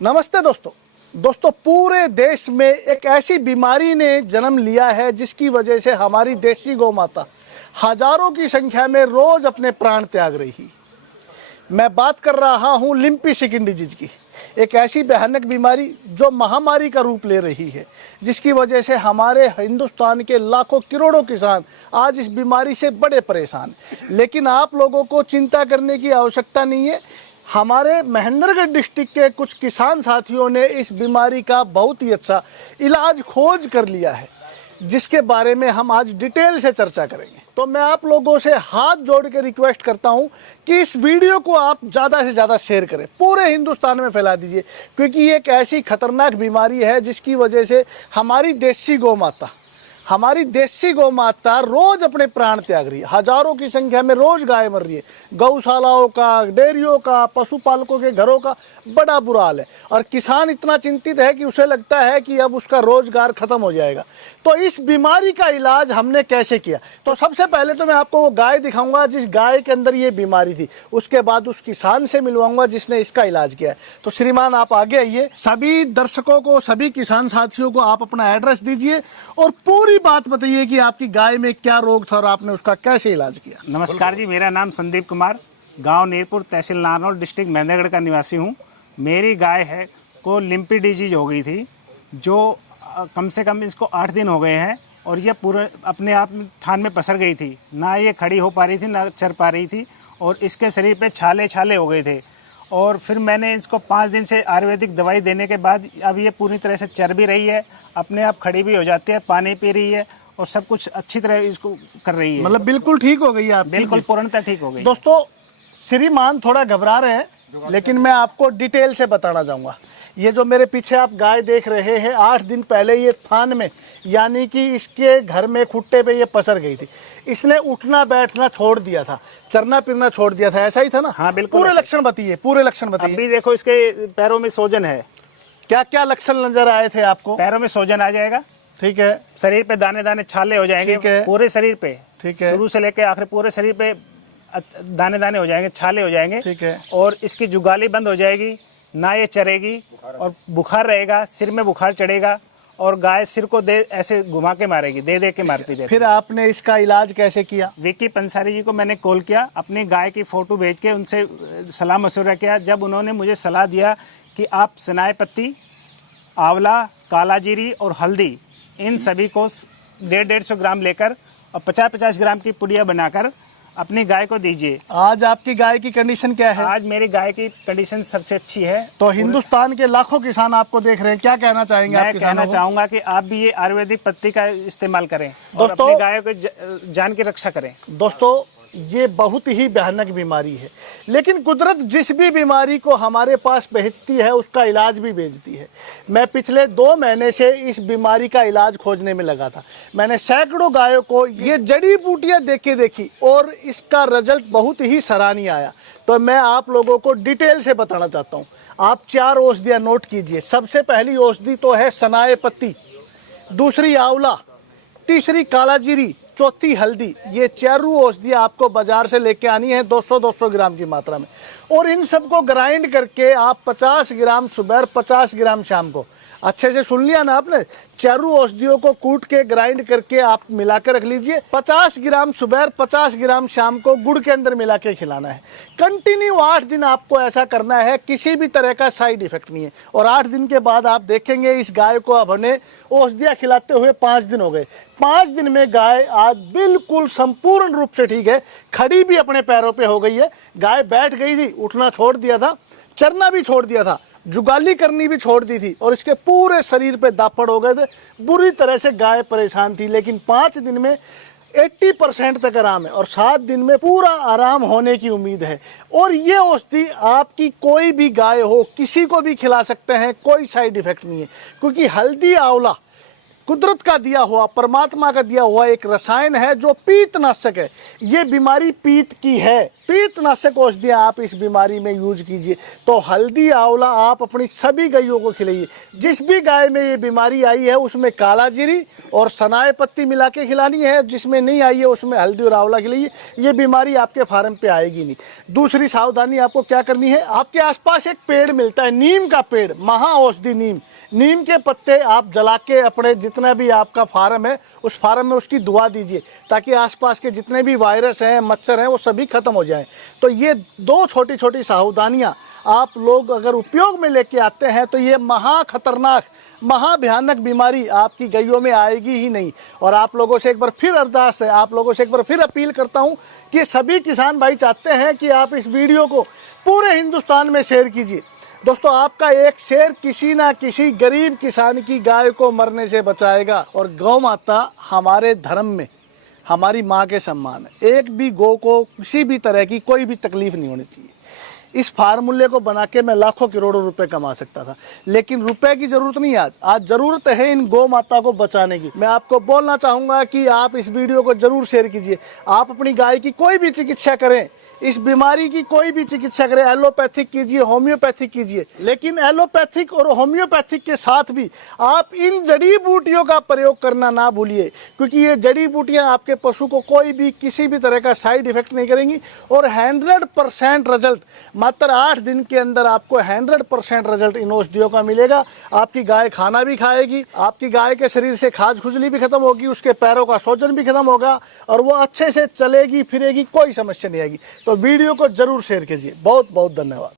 नमस्ते दोस्तों पूरे देश में एक ऐसी बीमारी ने जन्म लिया है जिसकी वजह से हमारी देसी गौ माता हजारों की संख्या में रोज अपने प्राण त्याग रही। मैं बात कर रहा हूं लिम्पी स्किन डिजीज की, एक ऐसी भयानक बीमारी जो महामारी का रूप ले रही है, जिसकी वजह से हमारे हिंदुस्तान के लाखों करोड़ों किसान आज इस बीमारी से बड़े परेशान। लेकिन आप लोगों को चिंता करने की आवश्यकता नहीं है। हमारे महेंद्रगढ़ डिस्ट्रिक्ट के कुछ किसान साथियों ने इस बीमारी का बहुत ही अच्छा इलाज खोज कर लिया है, जिसके बारे में हम आज डिटेल से चर्चा करेंगे। तो मैं आप लोगों से हाथ जोड़ के रिक्वेस्ट करता हूं कि इस वीडियो को आप ज़्यादा से ज़्यादा शेयर करें, पूरे हिंदुस्तान में फैला दीजिए, क्योंकि ये एक ऐसी खतरनाक बीमारी है जिसकी वजह से हमारी देसी गौ माता रोज अपने प्राण त्याग रही है। हजारों की संख्या में रोज गाय मर रही है। गौशालाओं का, डेयरियों का, पशुपालकों के घरों का बड़ा बुरा हाल है और किसान इतना चिंतित है कि उसे लगता है कि अब उसका रोजगार खत्म हो जाएगा। तो इस बीमारी का इलाज हमने कैसे किया, तो सबसे पहले तो मैं आपको वो गाय दिखाऊंगा जिस गाय के अंदर ये बीमारी थी, उसके बाद उस किसान से मिलवाऊंगा जिसने इसका इलाज किया है। तो श्रीमान आप आगे आइए। सभी दर्शकों को, सभी किसान साथियों को आप अपना एड्रेस दीजिए और पूरी बात बताइए कि आपकी गाय में क्या रोग था और आपने उसका कैसे इलाज किया। नमस्कार जी, मेरा नाम संदीप कुमार, गांव नीरपुर, तहसील नारनौल, डिस्ट्रिक्ट महेंद्रगढ़ का निवासी हूं। मेरी गाय है को लिम्पी डिजीज हो गई थी, जो कम से कम इसको 8 दिन हो गए हैं और ये पूरे अपने आप थान में पसर गई थी। ना ये खड़ी हो पा रही थी, ना चर पा रही थी और इसके शरीर पे छाले हो गए थे। और फिर मैंने इसको 5 दिन से आयुर्वेदिक दवाई देने के बाद अब ये पूरी तरह से चर भी रही है, अपने आप खड़ी भी हो जाती है, पानी पी रही है और सब कुछ अच्छी तरह इसको कर रही है। मतलब बिल्कुल ठीक हो गई आप? बिल्कुल पूर्णतः ठीक हो गई। दोस्तों श्रीमान थोड़ा घबरा रहे हैं, लेकिन मैं आपको डिटेल से बताना चाहूंगा। ये जो मेरे पीछे आप गाय देख रहे हैं, 8 दिन पहले ये थान में, यानी कि इसके घर में खुट्टे पे ये पसर गई थी। इसने उठना बैठना छोड़ दिया था, चरना फिरना छोड़ दिया था, ऐसा ही था ना? हाँ बिल्कुल। पूरे लक्षण बताइए, पूरे लक्षण बताइए। अभी देखो इसके पैरों में सोजन है। क्या क्या लक्षण नजर आए थे आपको? पैरों में सोजन आ जाएगा, ठीक है। शरीर पे दाने दाने छाले हो जाएंगे, ठीक है। पूरे शरीर पे, ठीक है। शुरू से लेकर आखिर पूरे शरीर पे दाने दाने हो जाएंगे, छाले हो जाएंगे, ठीक है। और इसकी जुगाली बंद हो जाएगी, ना ये चरेगी और बुखार रहेगा, सिर में बुखार चढ़ेगा और गाय सिर को दे ऐसे घुमा के मारेगी, दे के मारती रहती। फिर आपने इसका इलाज कैसे किया? विकी पंसारी जी को मैंने कॉल किया, अपनी गाय की फोटो भेज के उनसे सलाह मशवरा किया। जब उन्होंने मुझे सलाह दिया कि आप सनाए पत्ती, आंवला, काला जीरी और हल्दी, इन सभी को 150 ग्राम लेकर और 50-50 ग्राम की पुड़िया बनाकर अपनी गाय को दीजिए। आज आपकी गाय की कंडीशन क्या है? आज मेरी गाय की कंडीशन सबसे अच्छी है। तो हिंदुस्तान के लाखों किसान आपको देख रहे हैं, क्या कहना चाहेंगे आप किसानों को? मैं कहना चाहूंगा कि आप भी ये आयुर्वेदिक पत्ती का इस्तेमाल करें और दोस्तों, अपनी गायों को जान की रक्षा करें। दोस्तों ये बहुत ही भयानक बीमारी है, लेकिन कुदरत जिस भी बीमारी को हमारे पास भेजती है उसका इलाज भी भेजती है। मैं पिछले 2 महीने से इस बीमारी का इलाज खोजने में लगा था। मैंने सैकड़ों गायों को ये जड़ी बूटियां देखी और इसका रिजल्ट बहुत ही सराहनीय आया। तो मैं आप लोगों को डिटेल से बताना चाहता हूँ। आप 4 औषधियाँ नोट कीजिए। सबसे पहली औषधि तो है सनाए पत्ती, दूसरी आंवला, तीसरी काला जीरी, चौथी हल्दी। ये 4 औषधियाँ आपको बाजार से लेके आनी है 200-200 ग्राम की मात्रा में, और इन सबको ग्राइंड करके आप 50 ग्राम सुबह, 50 ग्राम शाम को, अच्छे से सुन लिया ना आपने, 4 औषधियों को कूट के ग्राइंड करके आप मिला के रख लीजिए। 50 ग्राम सुबह, 50 ग्राम शाम को गुड़ के अंदर मिला के खिलाना है। कंटिन्यू 8 दिन आपको ऐसा करना है, किसी भी तरह का साइड इफेक्ट नहीं है। और 8 दिन के बाद आप देखेंगे इस गाय को अब हमने औषधियाँ खिलाते हुए 5 दिन हो गए। 5 दिन में गाय आज बिल्कुल संपूर्ण रूप से ठीक है, खड़ी भी अपने पैरों पे हो गई है। गाय बैठ गई थी, उठना छोड़ दिया था, चरना भी छोड़ दिया था, जुगाली करनी भी छोड़ दी थी और इसके पूरे शरीर पे दापड़ हो गए थे। बुरी तरह से गाय परेशान थी, लेकिन 5 दिन में 80% तक आराम है और 7 दिन में पूरा आराम होने की उम्मीद है। और ये औषधि आपकी कोई भी गाय हो, किसी को भी खिला सकते हैं, कोई साइड इफेक्ट नहीं है, क्योंकि हल्दी, आंवला कुदरत का दिया हुआ, परमात्मा का दिया हुआ एक रसायन है जो पीतनाशक है। ये बीमारी पीत की है, पीतनाशक औषधियाँ आप इस बीमारी में यूज कीजिए। तो हल्दी आंवला आप अपनी सभी गायों को खिलाइए। जिस भी गाय में ये बीमारी आई है उसमें काला जीरी और सनाए पत्ती मिला के खिलानी है, जिसमें नहीं आई है उसमें हल्दी और आंवला खिलाइए। ये बीमारी आपके फार्म पे आएगी नहीं। दूसरी सावधानी आपको क्या करनी है, आपके आसपास एक पेड़ मिलता है, नीम का पेड़, महा औषधि नीम। नीम के पत्ते आप जला के अपने जितना भी आपका फार्म है उस फार्म में उसकी दुआ दीजिए, ताकि आसपास के जितने भी वायरस हैं, मच्छर हैं, वो सभी खत्म हो जाएं। तो ये दो छोटी छोटी सावधानियां आप लोग अगर उपयोग में लेके आते हैं तो ये महा खतरनाक, महा भयानक बीमारी आपकी गायों में आएगी ही नहीं। और आप लोगों से एक बार फिर अरदास है, आप लोगों से एक बार फिर अपील करता हूं कि सभी किसान भाई चाहते हैं कि आप इस वीडियो को पूरे हिंदुस्तान में शेयर कीजिए। दोस्तों, आपका एक शेयर किसी ना किसी गरीब किसान की गाय को मरने से बचाएगा। और गौ माता हमारे धर्म में हमारी माँ के सम्मान है। एक भी गौ को किसी भी तरह की कोई भी तकलीफ नहीं होनी चाहिए। इस फार्मूले को बना के मैं लाखों करोड़ों रुपए कमा सकता था, लेकिन रुपए की जरूरत नहीं। आज जरूरत है इन गौ माता को बचाने की। मैं आपको बोलना चाहूंगा कि आप इस वीडियो को जरूर शेयर कीजिए। आप अपनी गाय की कोई भी चिकित्सा करें, इस बीमारी की कोई भी चिकित्सा करें, एलोपैथिक कीजिए, होम्योपैथिक कीजिए, लेकिन एलोपैथिक और होम्योपैथिक के साथ भी आप इन जड़ी बूटियों का प्रयोग करना ना भूलिए, क्योंकि ये जड़ी बूटियां आपके पशु को कोई भी किसी भी तरह का साइड इफेक्ट नहीं करेंगी। और 100% रिजल्ट मात्र 8 दिन के अंदर आपको 100% रिजल्ट इन औषधियों का मिलेगा। आपकी गाय खाना भी खाएगी, आपकी गाय के शरीर से खाज खुजली भी खत्म होगी, उसके पैरों का सोजन भी खत्म होगा और वो अच्छे से चलेगी फिरेगी, कोई समस्या नहीं आएगी। तो वीडियो को जरूर शेयर कीजिए। बहुत बहुत धन्यवाद।